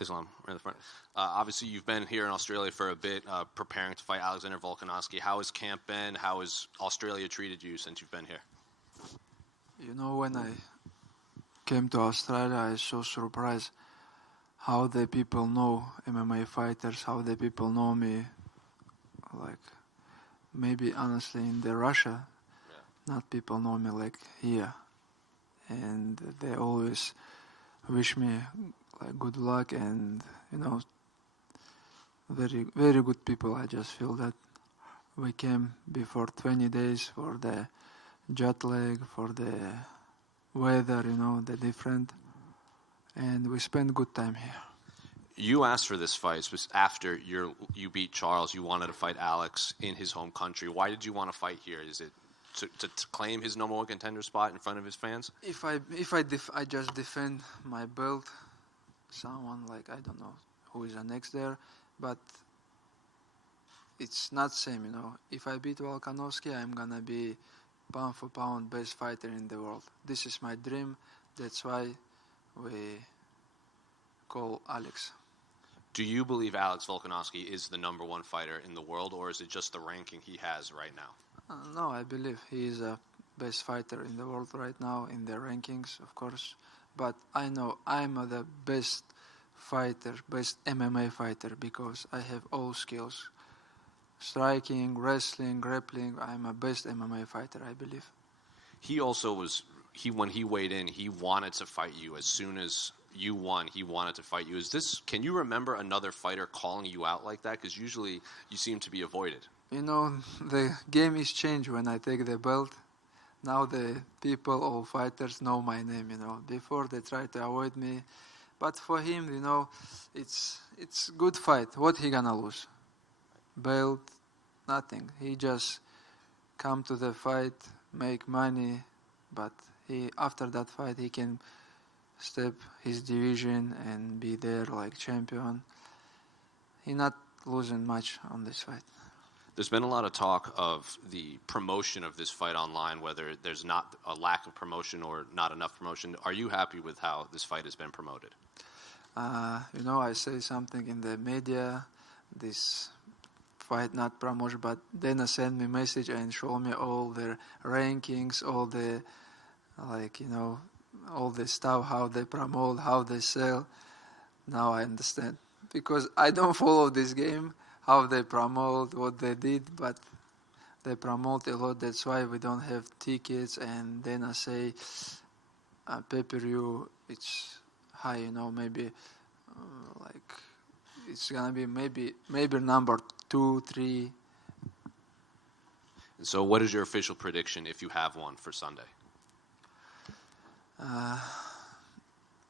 Islam, right in the front. Obviously, you've been here in Australia for a bit, preparing to fight Alexander Volkanovski. How has camp been? How has Australia treated you since you've been here? You know, when I came to Australia, I was so surprised how the people know MMA fighters, how the people know me. Like, maybe honestly in the Russia, not people know me like here. And they always wish me like good luck and, you know, very, very good people. I just feel that we came before 20 days for the jet lag, for the weather, you know, the different. And we spent good time here. You asked for this fight after you beat Charles. You wanted to fight Alex in his home country. Why did you want to fight here? Is it to claim his number one contender spot in front of his fans? If I just defend my belt, someone like, I don't know who is the next there, but it's not same, you know. If I beat Volkanovski, I'm gonna be pound for pound best fighter in the world. This is my dream. That's why we call Alex. Do you believe Alex Volkanovski is the number one fighter in the world, or is it just the ranking he has right now? No, I believe he is a best fighter in the world right now in the rankings, of course. But I know I'm the best fighter, best MMA fighter, because I have all skills. Striking, wrestling, grappling, I'm a best MMA fighter, I believe. He also was, when he weighed in, he wanted to fight you. As soon as you won, he wanted to fight you. Can you remember another fighter calling you out like that? Because usually you seem to be avoided. You know, the game is changed when I take the belt. Now the people or fighters know my name, you know. Before they try to avoid me. But for him, you know, it's good fight. What he gonna lose? Belt, nothing. He just come to the fight, make money, but after that fight he can step his division and be there like champion. He not losing much on this fight. There's been a lot of talk of the promotion of this fight online, whether there's not a lack of promotion or not enough promotion. Are you happy with how this fight has been promoted? You know, I say something in the media, this fight not promotion, but Dana sent me message and show me all the rankings, all the, like, you know, all the stuff, how they promote, how they sell. Now I understand. Because I don't follow this game, how they promote, what they did, but they promote a lot. That's why we don't have tickets. And then I say, pay-per-view, it's high, you know, maybe like it's gonna be maybe number 2, 3. So, what is your official prediction if you have one for Sunday?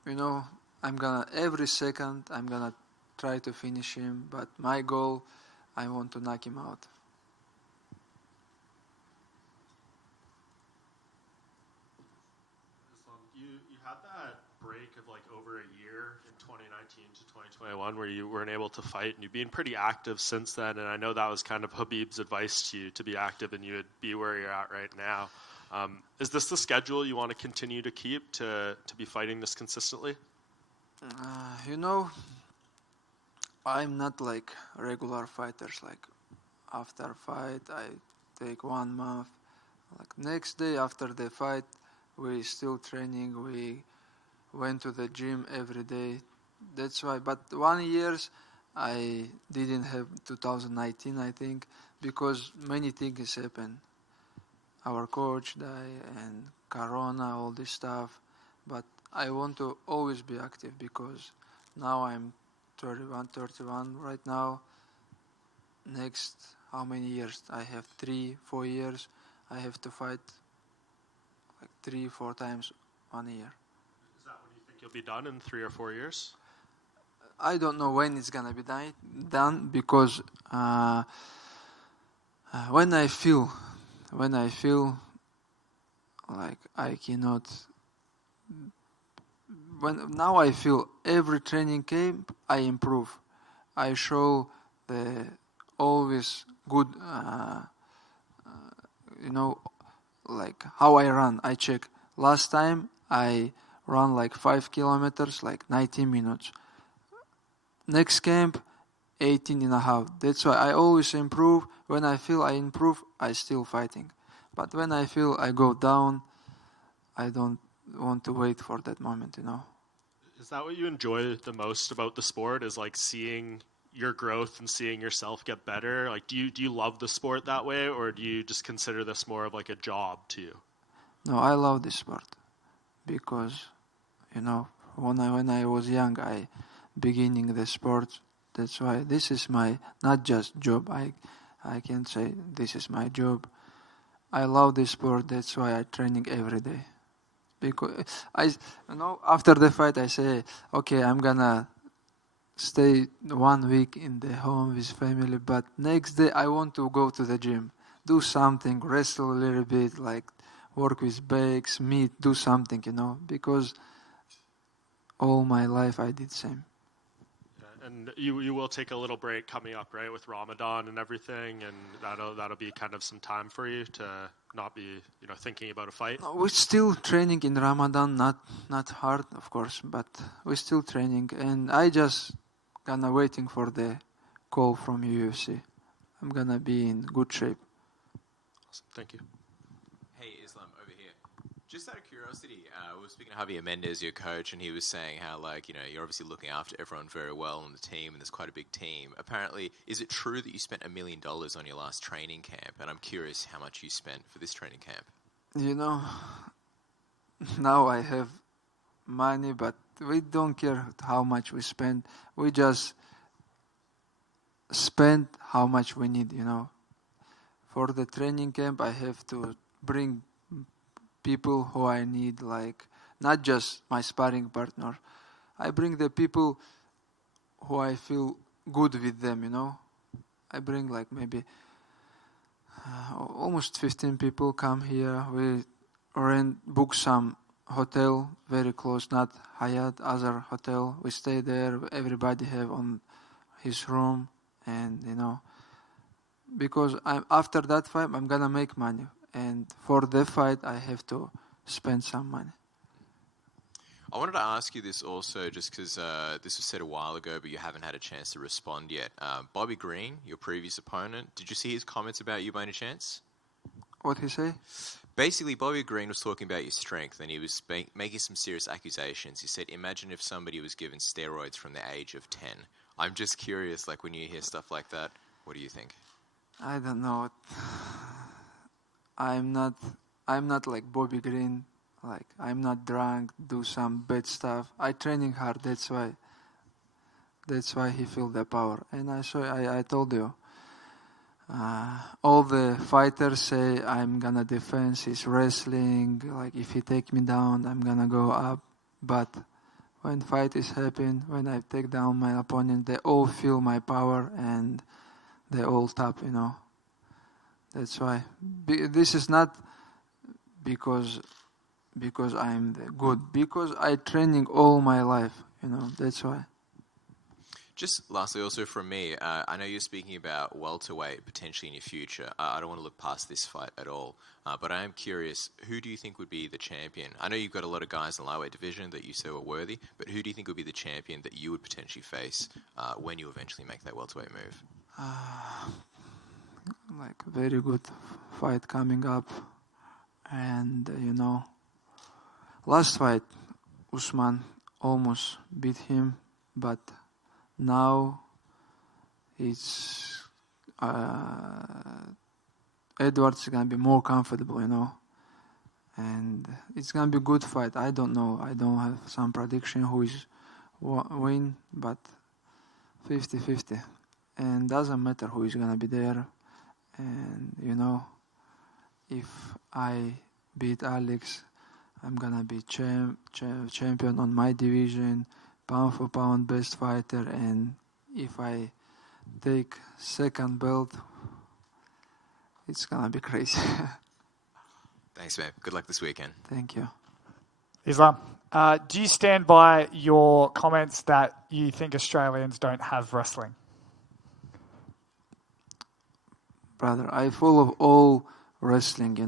You know, every second I'm gonna try to finish him, but my goal, I want to knock him out. You had that break of like over a year in 2019 to 2021 where you weren't able to fight, and you've been pretty active since then, and I know that was kind of Khabib's advice to you, to be active, and you would be where you're at right now. Is this the schedule you want to continue to keep, to be fighting this consistently? You know, I'm not like regular fighters, like after fight I take 1 month, like next day after the fight we still training, we went to the gym every day. That's why, but 1 year I didn't have 2019, I think, because many things happened. Our coach died and Corona, all this stuff. But I want to always be active because now I'm 31 right now. Next, how many years? I have 3-4 years. I have to fight like 3-4 times 1 year. Is that when you think you'll be done in 3 or 4 years? I don't know when it's gonna be done because when I feel like I cannot. Now I feel every training camp I improve. I show the always good, like how I run. I check. Last time I run like 5 kilometers, like 90 minutes. next camp, 18.5. That's why I always improve. When I feel I improve, I still fighting. But when I feel I go down, I don't want to wait for that moment, Is that what you enjoy the most about the sport? Is like seeing your growth and seeing yourself get better? Like, do you love the sport that way, or do you just consider this more of like a job to you? No, I love this sport because, when I was young, I beginning the sport. That's why this is my not just job. I can say this is my job. I love this sport. That's why I training every day. Because after the fight, I say, okay, I'm gonna stay 1 week in the home with family, but next day I want to go to the gym, do something, wrestle a little bit, like work with bags, meat, do something, because all my life I did same. And you will take a little break coming up, right, with Ramadan and everything, and that'll be kind of some time for you to not be thinking about a fight. We're still training in Ramadan, not hard, of course, but we're still training, and I just gonna waiting for the call from UFC. I'm gonna be in good shape. Awesome. Thank you. Hey, Islam, over here. Just out of curiosity, we were speaking to Javier Mendez, your coach, and he was saying how, you're obviously looking after everyone very well on the team, and there's quite a big team. Apparently, is it true that you spent $1 million on your last training camp? And I'm curious how much you spent for this training camp. Now I have money, but we don't care how much we spend. We just spend how much we need, For the training camp, I have to bring people who I need, like not just my sparring partner. I bring the people who I feel good with them, I bring like maybe almost 15 people come here. We book some hotel very close, not Hyatt, other hotel. We stay there. Everybody have on his room, and because after that fight, I'm gonna make money. And for the fight, I have to spend some money. I wanted to ask you this also, just because this was said a while ago, but you haven't had a chance to respond yet. Bobby Green, your previous opponent, did you see his comments about you by any chance? What he say? Basically, Bobby Green was talking about your strength, and he was making some serious accusations. He said, imagine if somebody was given steroids from the age of 10. I'm just curious, when you hear stuff like that, what do you think? I don't know. I'm not like Bobby Green. Like, I'm not drunk, do some bad stuff. I training hard, that's why he feel the power. And I told you, all the fighters say I'm gonna defense his wrestling, like if he take me down, I'm gonna go up. But when fight is happening, when I take down my opponent, they all feel my power and they all tap, That's why. This is not because I'm good, because I training all my life, that's why. Just lastly, also from me, I know you're speaking about welterweight potentially in your future. I don't want to look past this fight at all, but I am curious, who do you think would be the champion? I know you've got a lot of guys in the lightweight division that you say were worthy, but who do you think would be the champion that you would potentially face when you eventually make that welterweight move? Like very good fight coming up, and last fight Usman almost beat him, but now it's Edwards is gonna be more comfortable, and it's gonna be a good fight. I don't know. I don't have some prediction who is win, but 50-50, and doesn't matter who is gonna be there. And if I beat Alex, I'm gonna be champion on my division, pound for pound best fighter. And if I take second belt, it's gonna be crazy. Thanks, man. Good luck this weekend. Thank you. Islam, do you stand by your comments that you think Australians don't have wrestling? Brother, I follow all wrestling,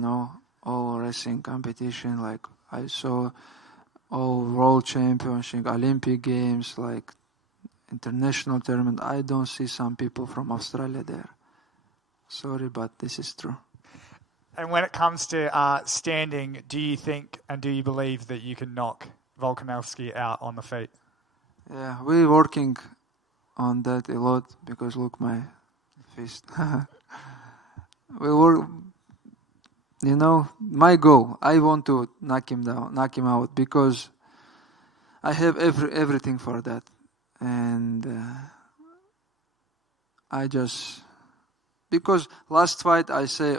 all wrestling competition. Like, I saw all world championship, Olympic games, like, international tournament, I don't see some people from Australia there. Sorry, but this is true. And when it comes to standing, do you think and do you believe that you can knock Volkanovski out on the feet? Yeah, we're working on that a lot because look my fist. We work. You know, my goal. I want to knock him out because I have everything for that, and I just because last fight I say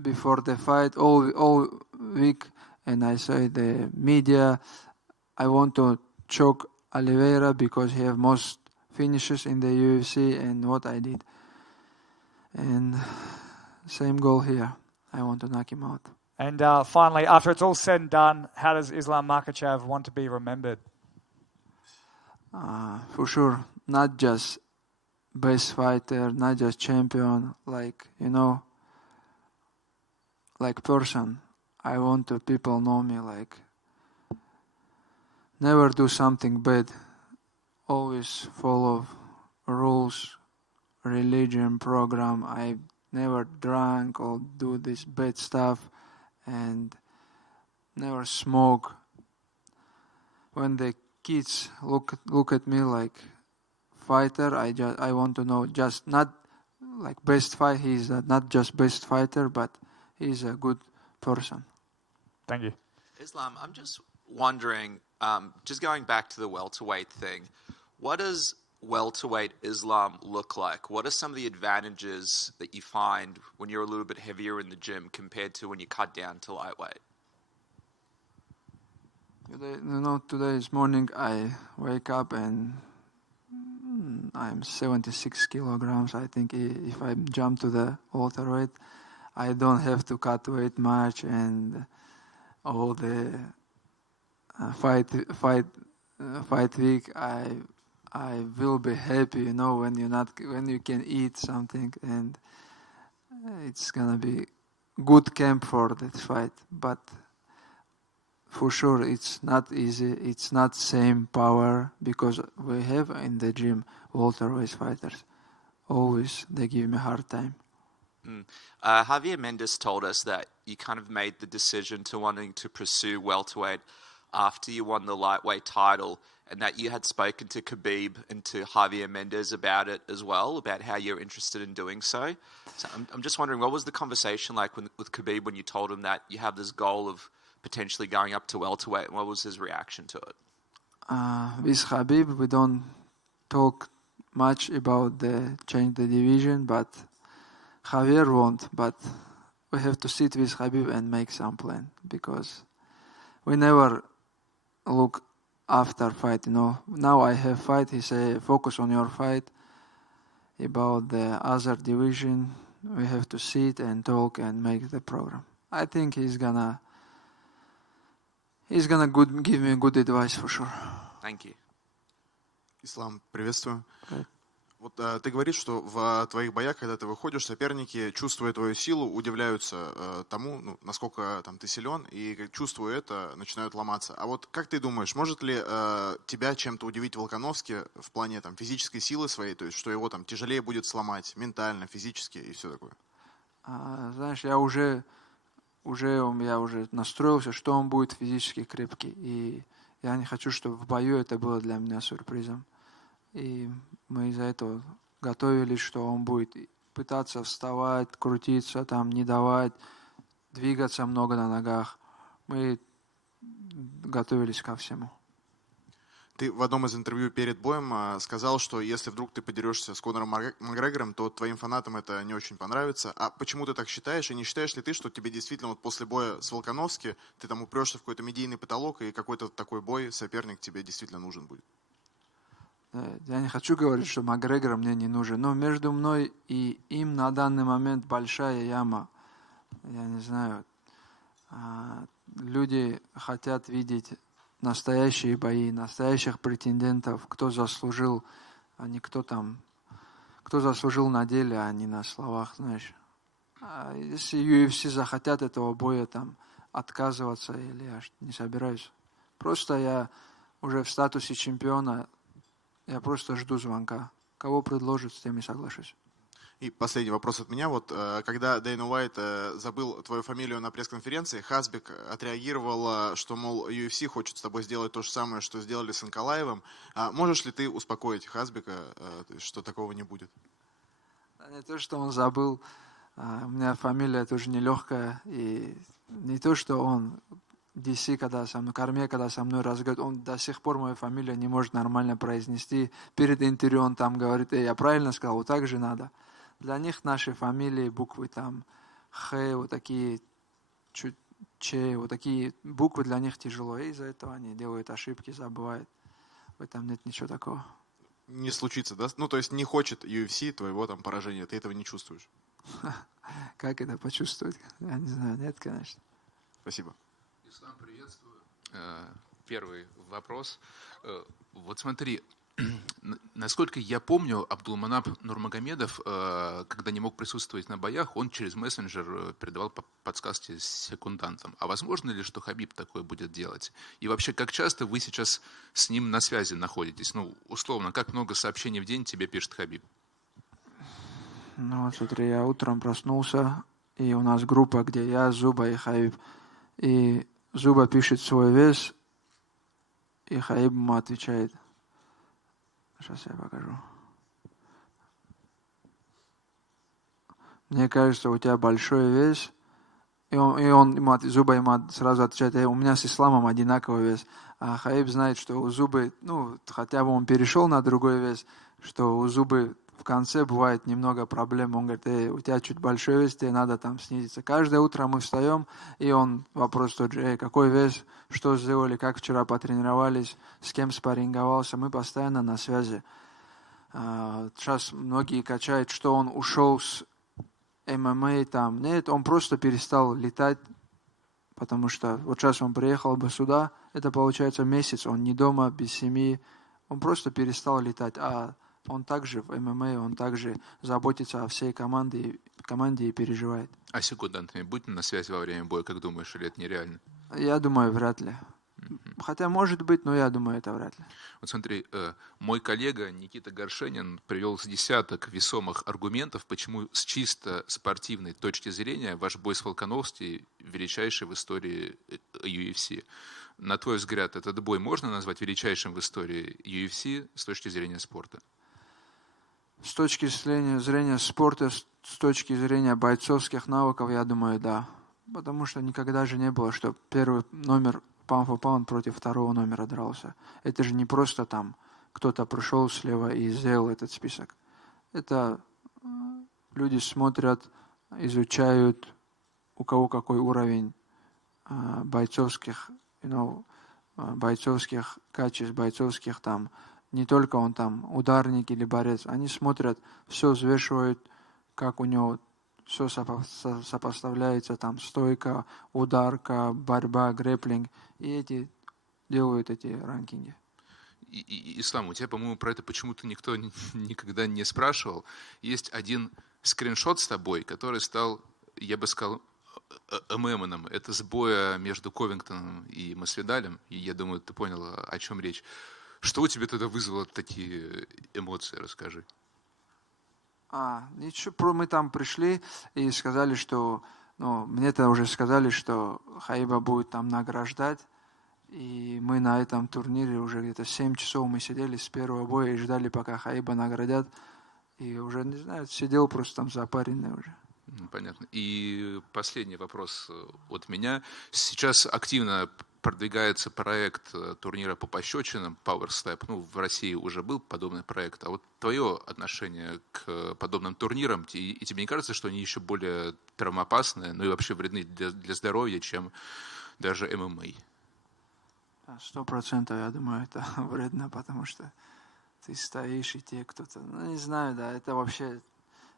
before the fight all week, and I say the media I want to choke Oliveira because he have most finishes in the UFC and what I did, and same goal here. I want to knock him out. And finally, after it's all said and done, how does Islam Makhachev want to be remembered? For sure, not just best fighter, not just champion, like person. I want to people know me like never do something bad, always follow rules, religion, program. I never drank or do this bad stuff, and never smoke. When the kids look at me like fighter, I want to know just not like best fight. He's not just best fighter, but he's a good person. Thank you. Islam, I'm just wondering, just going back to the welterweight thing, what does welterweight Islam look like? What are some of the advantages that you find when you're a little bit heavier in the gym compared to when you cut down to lightweight? Today's morning I wake up and I'm 76 kilograms. I think if I jump to the welterweight, I don't have to cut weight much, and all the fight week I will be happy, when you can eat something, and it's gonna be good camp for that fight. But for sure, it's not easy. It's not same power because we have in the gym welterweight fighters. Always they give me a hard time. Javier Mendes told us that you kind of made the decision to wanting to pursue welterweight after you won the lightweight title, and that you had spoken to Khabib and to Javier Mendes about it as well, about how you're interested in doing so. So I'm just wondering, what was the conversation like with Khabib when you told him that you have this goal of potentially going up to welterweight, and what was his reaction to it? With Khabib, we don't talk much about the change the division, but Javier won't. But we have to sit with Khabib and make some plan because we never look after fight. Now I have fight. He say focus on your fight. About the other division, we have to sit and talk and make the program. I think he's gonna give me good advice for sure. Thank you. Ислам, приветствую. Right. Вот ты говоришь, что в твоих боях, когда ты выходишь, соперники, чувствуя твою силу, удивляются тому, насколько ты силен, и чувствуя это, начинают ломаться. А вот как ты думаешь, может ли тебя чем-то удивить Волконовский в плане физической силы своей, то есть что его тяжелее будет сломать ментально, физически и все такое? Знаешь, я уже настроился, что он будет физически крепкий, и я не хочу, чтобы в бою это было для меня сюрпризом. И мы из-за этого готовились, что он будет пытаться вставать, крутиться, не давать, двигаться много на ногах. Мы готовились ко всему. Ты в одном из интервью перед боем сказал, что если вдруг ты подерешься с Конором Макгрегором, то твоим фанатам это не очень понравится. А почему ты так считаешь? И не считаешь ли ты, что тебе действительно после боя с Волконовским ты упрешься в какой-то медийный потолок, и какой-то такой бой, соперник тебе действительно нужен будет? Я не хочу говорить, что Макгрегор мне не нужен, но между мной и им на данный момент большая яма. Я не знаю. Люди хотят видеть настоящие бои, настоящих претендентов, кто заслужил, а не кто заслужил на деле, а не на словах, знаешь. Если UFC захотят этого боя отказываться, или я не собираюсь. Просто я уже в статусе чемпиона Я просто жду звонка. Кого предложат, с теми соглашусь. И последний вопрос от меня. Вот когда Дэйна Уайт забыл твою фамилию на пресс-конференции, Хасбек отреагировал, что, мол, UFC хочет с тобой сделать то же самое, что сделали с Анкалаевым. Можешь ли ты успокоить Хасбека, что такого не будет? Не то, что он забыл. У меня фамилия тоже нелегкая. И не то, что он DC, когда со мной, Корме, когда со мной разговаривает, он до сих пор мою фамилию не может нормально произнести. Перед интервью он там говорит, я правильно сказал, вот так же надо. Для них наши фамилии, буквы там, Х, вот такие, чуть Ч, вот такие буквы для них тяжело. И из-за этого они делают ошибки, забывают. В этом нет ничего такого. Не случится, да? Ну, то есть не хочет UFC твоего там поражения, ты этого не чувствуешь? Как это почувствовать? Я не знаю, нет, конечно. Спасибо. Ислам, приветствую. Первый вопрос. Вот смотри, насколько я помню, Абдулманап Нурмагомедов, когда не мог присутствовать на боях, он через мессенджер передавал подсказки секундантам. А возможно ли, что Хабиб такое будет делать? И вообще, как часто вы сейчас с ним на связи находитесь? Ну, условно, как много сообщений в день тебе пишет Хабиб? Ну вот смотри, я утром проснулся, и у нас группа, где я, Зуба и Хабиб. И Зуба пишет свой вес, и Хабиб ему отвечает. Сейчас я покажу. Мне кажется, у тебя большой вес. И он Зуба ему сразу отвечает, у меня с Исламом одинаковый вес. А Хабиб знает, что у Зубы, ну, хотя бы он перешел на другой вес, что у Зубы в конце бывает немного проблем. Он говорит, у тебя чуть большой вес, тебе надо там снизиться. Каждое утро мы встаем, и он вопрос тот же, какой вес, что сделали, как вчера потренировались, с кем спарринговался. Мы постоянно на связи. Сейчас многие качают, что он ушел с ММА там. Нет, он просто перестал летать, потому что вот сейчас он приехал бы сюда, это получается месяц, он не дома, без семьи, он просто перестал летать. А он также в ММА, он также заботится о всей команде и переживает. А с секундантами будь на связи во время боя, как думаешь, или это нереально? Я думаю, вряд ли. Хотя может быть, но я думаю, это вряд ли. Вот смотри, мой коллега Никита Горшенин привел с десяток весомых аргументов, почему с чисто спортивной точки зрения ваш бой с Волконовским величайший в истории UFC. На твой взгляд, этот бой можно назвать величайшим в истории UFC с точки зрения спорта? С точки зрения спорта, с точки зрения бойцовских навыков, я думаю, да. Потому что никогда же не было, что первый номер pound for pound против второго номера дрался. Это же не просто там кто-то пришел слева и сделал этот список. Это люди смотрят, изучают, у кого какой уровень бойцовских, бойцовских качеств, бойцовских там, не только он там ударник или борец, они смотрят, все взвешивают, как у него все сопоставляется, там стойка, ударка, борьба, грэпплинг, и эти делают эти ранкинги. Ислам, у тебя, по-моему, про это почему-то никто никогда не спрашивал. Есть один скриншот с тобой, который стал, я бы сказал, мемоном. Это с боя между Ковингтоном и Масвидалем. И я думаю, ты понял, о чем речь. Что у тебя тогда вызвало такие эмоции? Расскажи. Ничего, мы там пришли и сказали, что, мне-то уже сказали, что Хаиба будет там награждать. И мы на этом турнире уже где-то 7 часов мы сидели с первого боя и ждали, пока Хаиба наградят. И уже, не знаю, сидел просто там запаренный уже. Понятно. И последний вопрос от меня. Сейчас активно продвигается проект турнира по пощечинам Power Step. В России уже был подобный проект. А вот твое отношение к подобным турнирам, и тебе не кажется, что они еще более травмоопасны, и вообще вредны для здоровья, чем даже ММА? 100%, я думаю, это вредно, потому что ты стоишь, и тебе кто-то... не знаю, да, это вообще...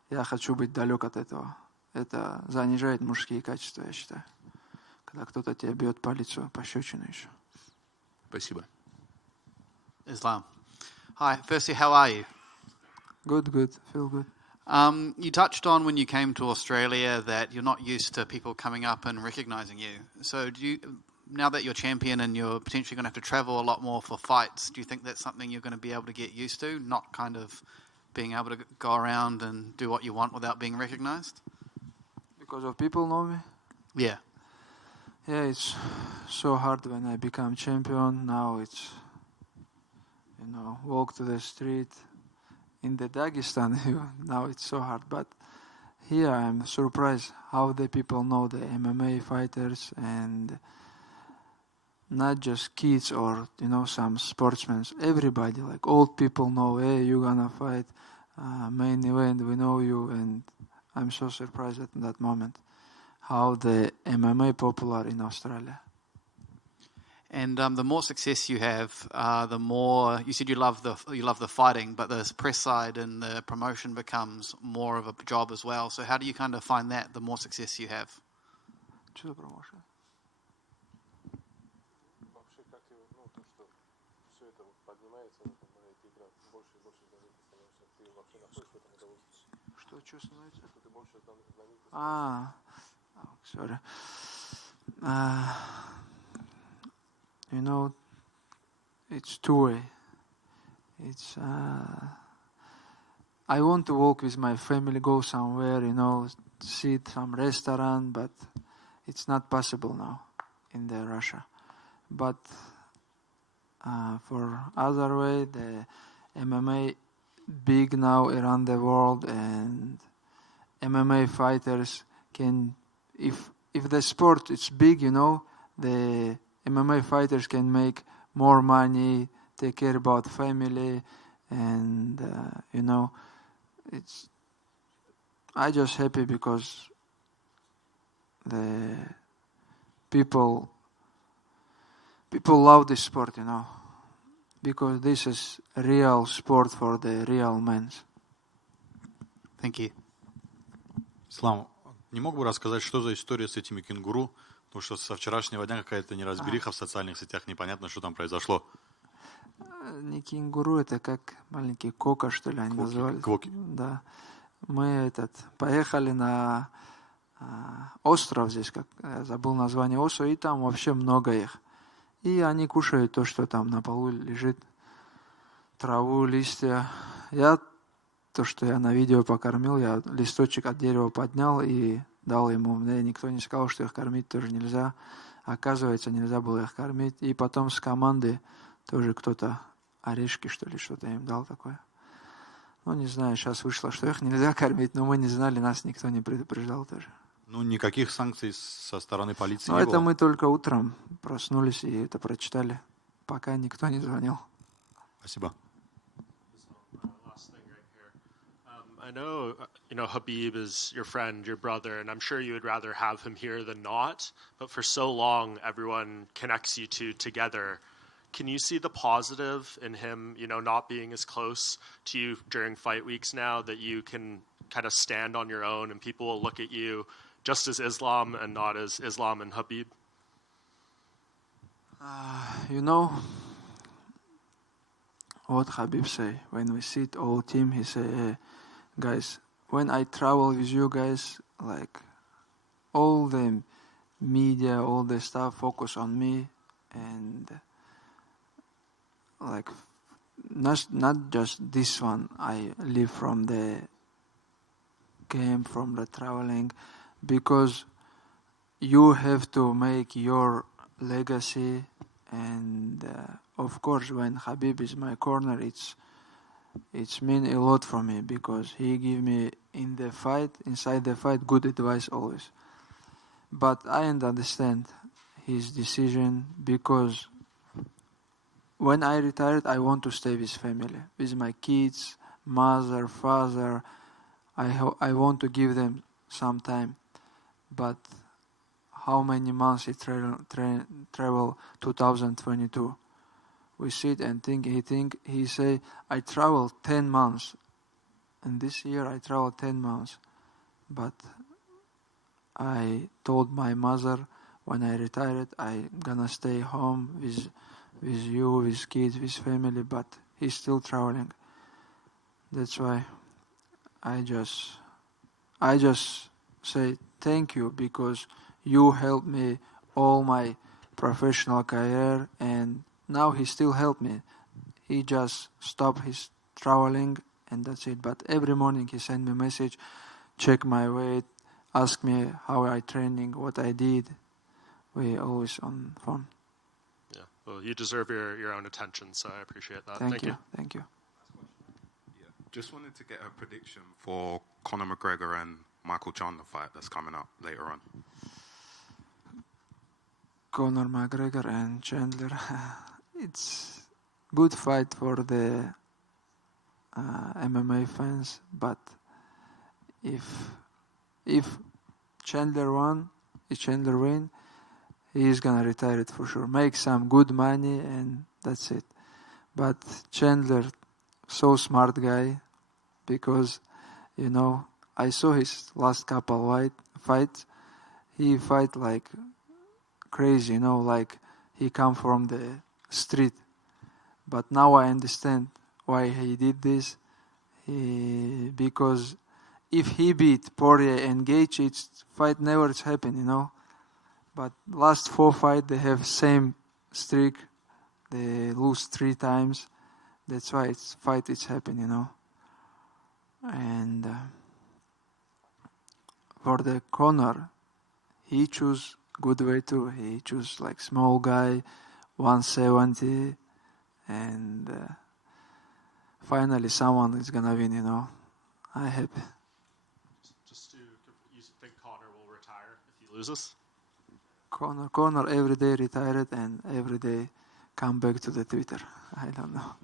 Я хочу быть далек от этого. Это занижает мужские качества, я считаю. Когда кто-то тебя бьет по лицу, пощечину еще. Спасибо. Islam. Hi, firstly, how are you? Good, feel good. You touched on when you came to Australia that you're not used to people coming up and recognizing you. So now that you're champion and you're potentially going to have to travel a lot more for fights, do you think that's something you're going to be able to get used to, not kind of being able to go around and do what you want without being recognized? Because of people know me. Yeah. Yeah, it's so hard when I become champion. Now it's, walk to the street in the Dagestan. Now it's so hard. But here I'm surprised how the people know the MMA fighters, and not just kids or, some sportsmen. Everybody, like old people know, hey, you're gonna fight main event, we know you. And I'm so surprised at that moment how the MMA popular in Australia. And the more success you have, the more you said you love the fighting, but the press side and the promotion becomes more of a job as well. So how do you kind of find that the more success you have? Что за промоушен? Что становится? Sorry. It's two-way. It's I want to walk with my family, go somewhere, sit some restaurant, but it's not possible now in the Russia. But for other way, the MMA big now around the world, and MMA fighters can, if the sport is big, the MMA fighters can make more money, take care about family, and I just happy because the people love this sport, because this is real sport for the real men. Thank you. Ислам, не мог бы рассказать, что за история с этими кенгуру? Потому что со вчерашнего дня какая-то неразбериха в социальных сетях, непонятно, что там произошло. Не кенгуру, это как маленький кока, что ли, они называли. Квоки. Да. Мы поехали на остров здесь, я забыл название острова, и там вообще много их. И они кушают то, что там на полу лежит, траву, листья. То, что я на видео покормил, я листочек от дерева поднял и дал ему. Мне никто не сказал, что их кормить тоже нельзя. Оказывается, нельзя было их кормить. И потом с команды тоже кто-то орешки, что ли, что-то им дал такое. Не знаю, сейчас вышло, что их нельзя кормить, но мы не знали, нас никто не предупреждал тоже. Никаких санкций со стороны полиции не было? Это мы только утром проснулись и это прочитали, пока никто не звонил. Спасибо. I know, Habib is your friend, your brother, and I'm sure you would rather have him here than not. But for so long, everyone connects you two together. Can you see the positive in him, not being as close to you during fight weeks now, that you can kind of stand on your own and people will look at you just as Islam and not as Islam and Habib? What Habib say, when we sit all team, he say, hey, guys, when I travel with you guys, like all the media, all the stuff focus on me, and like not just this one. I live from the camp, from the traveling, because you have to make your legacy, and of course, when Habib is my corner, it's mean a lot for me because he give me inside the fight, good advice always. But I understand his decision because when I retired, I want to stay with family, with my kids, mother, father. I want to give them some time. But how many months he travel 2022? We sit and think, he say, I traveled 10 months. And this year I traveled 10 months. But I told my mother when I retired, I gonna stay home with you, with kids, with family, but he's still traveling. That's why I just say thank you because you helped me all my professional career, and now he still help me. He just stopped his traveling, and that's it. But every morning he send me message, check my weight, ask me how I training, what I did. We always on phone. Yeah. Well, you deserve your own attention, so I appreciate that. Thank you. Thank you. Yeah. Just wanted to get a prediction for Conor McGregor and Michael Chandler fight that's coming up later on. Conor McGregor and Chandler. It's good fight for the MMA fans, but if Chandler win, he's gonna retire it for sure. Make some good money and that's it. But Chandler, so smart guy, because I saw his last couple fights. He fight like crazy, like he come from the street. But now I understand why he did this. Because if he beat Poirier and Gaethje, it's fight never happen, But last 4 fights they have same streak. They lose 3 times. That's why it's happen, And for the Conor, he choose good way too. He choose like small guy, 170, and finally someone is gonna win. I'm happy. You think Conor will retire if he loses? Conor every day retired and every day come back to the Twitter. I don't know.